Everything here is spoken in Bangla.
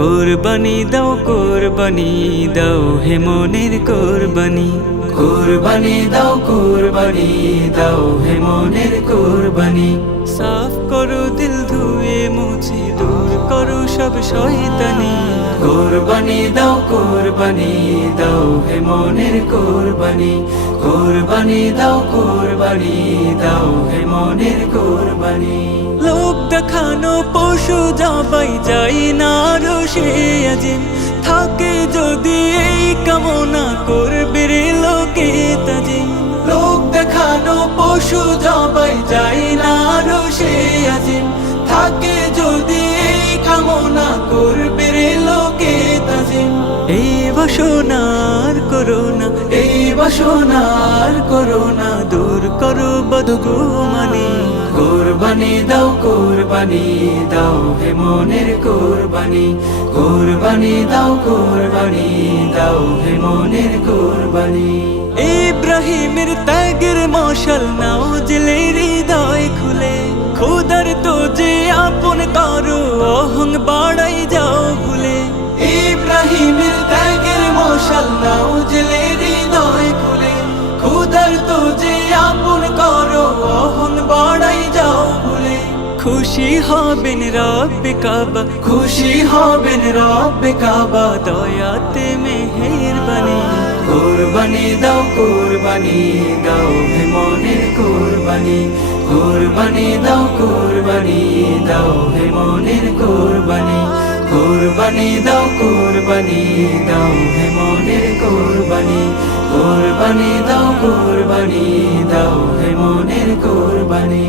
কোরবানি দাও হে মনের কোরবানি। কুরবানি দাও হে মনের কুরবানি। সাফ করো দিল ধুয়ে মুছে দূর করো সব শয়তানি। কুরবানি দাও হে মনের কুরবানি। কুরবানি দাও হে মনের কুরবানি। লোক দেখানো পশু জবাই যাই না রোষে আজিম, থাকে যদি এই কামনা করবে রে লোকে তাজিম। লোক দেখানো পশু জবাই যাই না রোষে আজিম, থাকে যদি এই কামনা করবে রে লোকে তাজিম। এই বাসনার করোনা, এই বাসনার করোনা দূর করো বদগুমানি। কুরবানি দাও হে মনের কুরবানি। কুরবানি দাও হে মনের কুরবানি। ইব্রাহিমের ত্যাগের মশাল নাও জেলে হৃদয় খুলে, খোদার তো যে আপন করো অহং বাড়াই যাও ভুলে। ইব্রাহিমের ত্যাগের মশাল নাও জেলে হৃদয় খুলে, খোদার তো যে আপন করো অহং বাড়াই যাও ভুলে। খুশি হবেন রব্বে কাবা, খুশি হবেন রব্বে কাবা। দয়াতে মেহেরবানি। কুরবানি দাও হে মনের কুরবানি। কুরবানি দাও হে মনের কুরবানি। কুরবানি দাও হে মনের কুরবানি। কুরবানি দাও হে মনের কুরবানি।